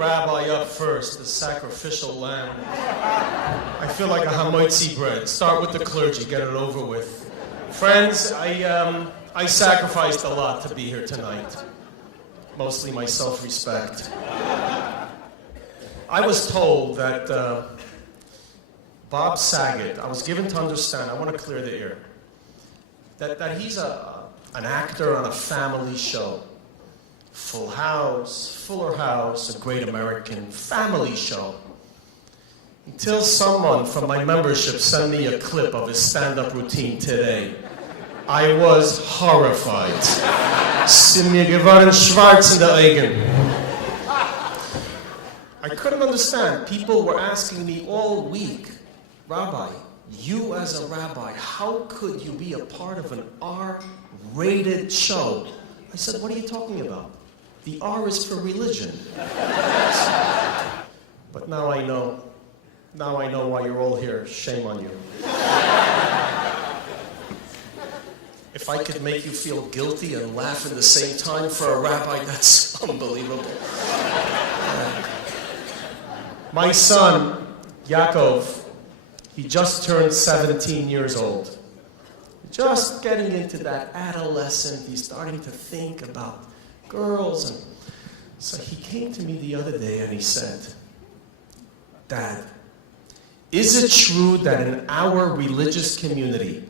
rabbi up first, the sacrificial lamb. I feel like a hamoitzi bread. Start with the clergy, get it over with. Friends, I sacrificed a lot to be here tonight. Mostly my self-respect. I was told that Bob Saget, I was given to understand, I want to clear the air, that he's an actor on a family show. Full House, Fuller House, A Great American Family Show. Until someone from my membership sent me a clip of his stand-up routine today. I was horrified. Sind mir geworden schwarz in der Augen. I couldn't understand. People were asking me all week, Rabbi, you as a rabbi, how could you be a part of an R-rated show? I said, what are you talking about? The R is for religion. But now I know. Now I know why you're all here. Shame on you. If I could make you feel guilty and laugh at the same time for a rabbi, that's unbelievable. My son, Yaakov, he just turned 17 years old. Just getting into that adolescent, he's starting to think about girls. And so he came to me the other day and he said, Dad, is it true that in our religious community,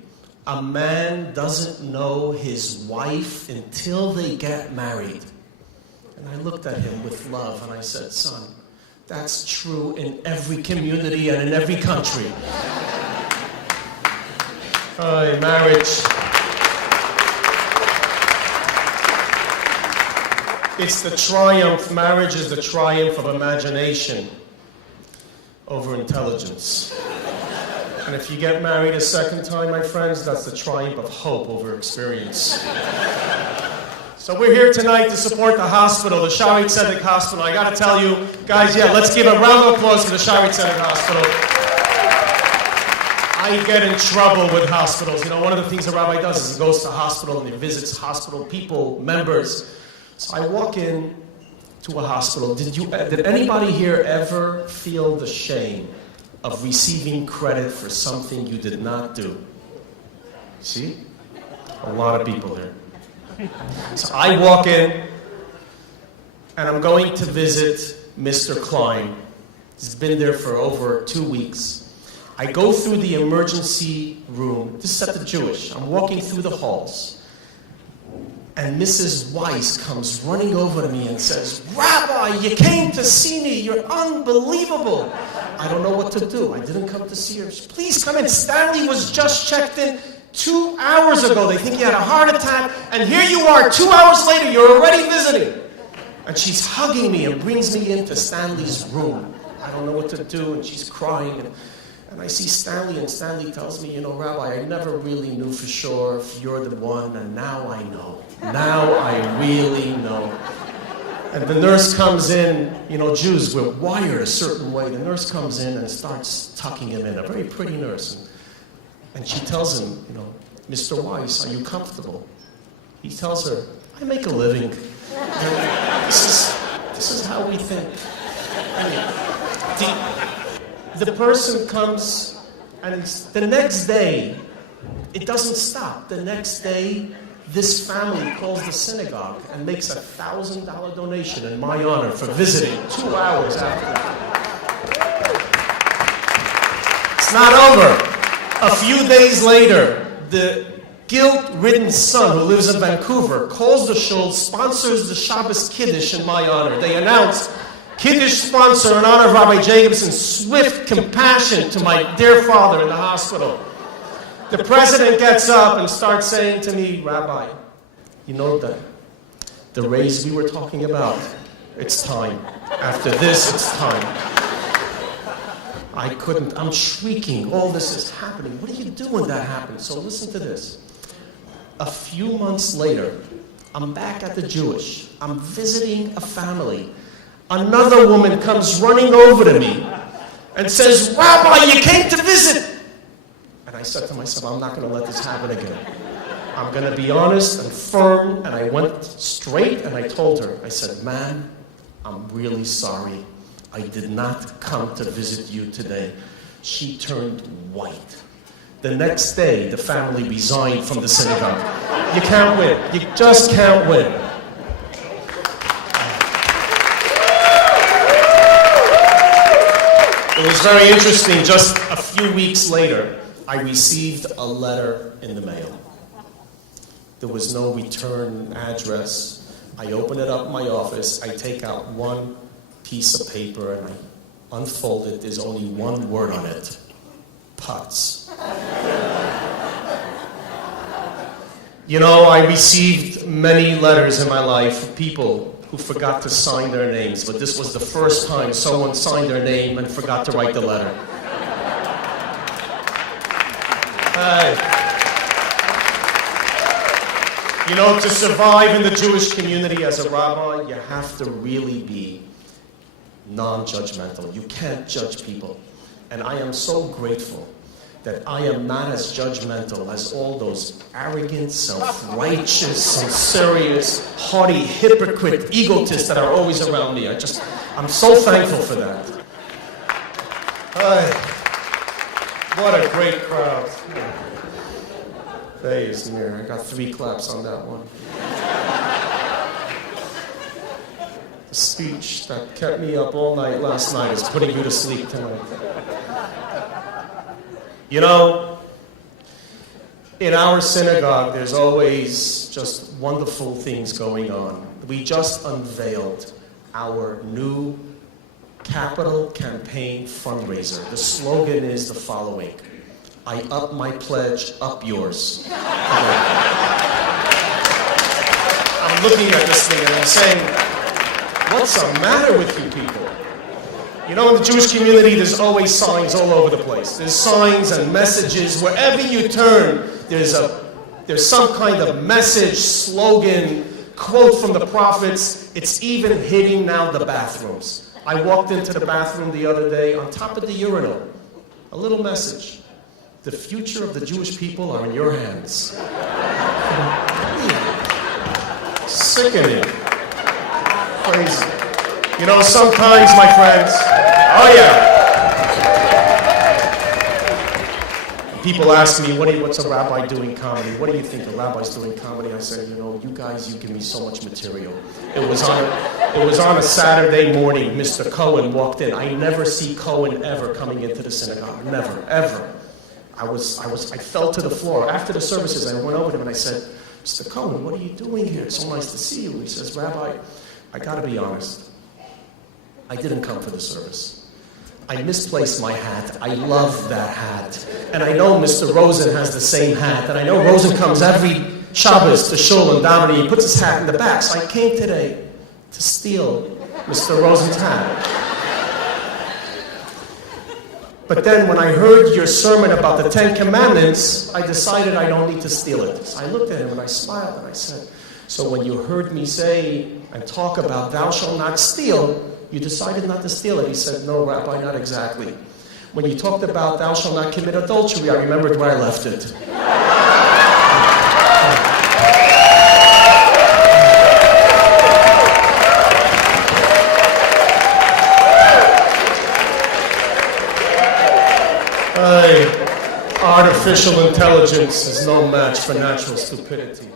a man doesn't know his wife until they get married? And I looked at him with love and I said, son, that's true in every community and in every country. Marriage. It's the triumph, marriage is the triumph of imagination over intelligence. And if you get married a second time, my friends, that's the triumph of hope over experience. So we're here tonight to support the hospital, the Shaare Zedek Hospital. I gotta tell you, guys, let's give a round of applause for the Shaare Zedek Hospital. I get in trouble with hospitals. You know, one of the things a rabbi does is he goes to a hospital and he visits hospital people, members. So I walk in to a hospital. Did anybody here ever feel the shame of receiving credit for something you did not do? See? A lot of people here. So I walk in and I'm going to visit Mr. Klein. He's been there for over 2 weeks. I go through the emergency room. This is at the Jewish. I'm walking through the halls. And Mrs. Weiss comes running over to me and says, Rabbi, you came to see me. You're unbelievable. I don't know what to do. I didn't come to see her. Please come in. Stanley was just checked in 2 hours ago. They think he had a heart attack. And here you are, 2 hours later, you're already visiting. And she's hugging me and brings me into Stanley's room. I don't know what to do. And she's crying. And I see Stanley, and Stanley tells me, you know, Rabbi, I never really knew for sure if you're the one, and now I know. Now I really know. And the nurse comes in, you know, Jews, we're wired a certain way. The nurse comes in and starts tucking him in, a very pretty nurse. And she tells him, you know, Mr. Weiss, are you comfortable? He tells her, I make a living. This is how we think. The person comes, and the next day, it doesn't stop. The next day, this family calls the synagogue and makes a $1,000 donation in my honor for visiting 2 hours after. It's not over. A few days later, the guilt-ridden son who lives in Vancouver calls the shul, sponsors the Shabbos Kiddush in my honor. They announce, Kiddush sponsor in honor of Rabbi Jacobson's swift compassion to my dear father in the hospital. The president gets up and starts saying to me, Rabbi, you know the raise we were talking about? It's time. After this, it's time. I'm shrieking. All this is happening. What do you do when that happens? So listen to this. A few months later, I'm back at the Jewish. I'm visiting a family. Another woman comes running over to me and says, Rabbi, you came to visit. And I said to myself, I'm not going to let this happen again. I'm going to be honest and firm. And I went straight and I told her, I said, man, I'm really sorry. I did not come to visit you today. She turned white. The next day, the family resigned from the synagogue. You can't win. You just can't win. It was very interesting. Just a few weeks later, I received a letter in the mail. There was no return address. I open it up in my office. I take out one piece of paper and I unfold it. There's only one word on it. Putz. You know, I received many letters in my life from people who forgot to sign their names, but this was the first time someone signed their name and forgot to write the letter. You know, to survive in the Jewish community as a rabbi, you have to really be non-judgmental. You can't judge people. And I am so grateful that I am not as judgmental as all those arrogant, self-righteous, censorious, haughty, hypocrite egotists that are always around me. I'm so thankful for that. What a great crowd. Thanks, Mir. I got 3 claps on that one. The speech that kept me up all night last night is putting you to sleep tonight. You know, in our synagogue, there's always just wonderful things going on. We just unveiled our new capital campaign fundraiser. The slogan is the following: I up my pledge, up yours. I'm looking at this thing and I'm saying, what's the matter with you people? You know, in the Jewish community, there's always signs all over the place. There's signs and messages. Wherever you turn, there's some kind of message, slogan, quote from the prophets. It's even hitting now the bathrooms. I walked into the bathroom the other day, on top of the urinal, a little message. The future of the Jewish people are in your hands. Sickening. Crazy. You know, sometimes, my friends, people ask me, what's a rabbi doing comedy? What do you think a rabbi's doing comedy? I said, you know, you guys, you give me so much material. It was on a Saturday morning. Mr. Cohen walked in. I never see Cohen ever coming into the synagogue. Never, ever. I fell to the floor. After the services, I went over to him and I said, Mr. Cohen, what are you doing here? It's so nice to see you. He says, Rabbi, I got to be honest. I didn't come for the service. I misplaced my hat. I love that hat. And I know Mr. Rosen has the same hat. And I know Rosen comes every Shabbos to shul and davening. He puts his hat in the back. So I came today to steal Mr. Rosen's hat. But then when I heard your sermon about the 10 Commandments, I decided I don't need to steal it. So I looked at him and I smiled and I said, so when you heard me say and talk about thou shalt not steal, you decided not to steal it. He said, no, Rabbi, not exactly. When you talked about thou shalt not commit adultery, I remembered where I left it. Artificial intelligence is no match for natural stupidity.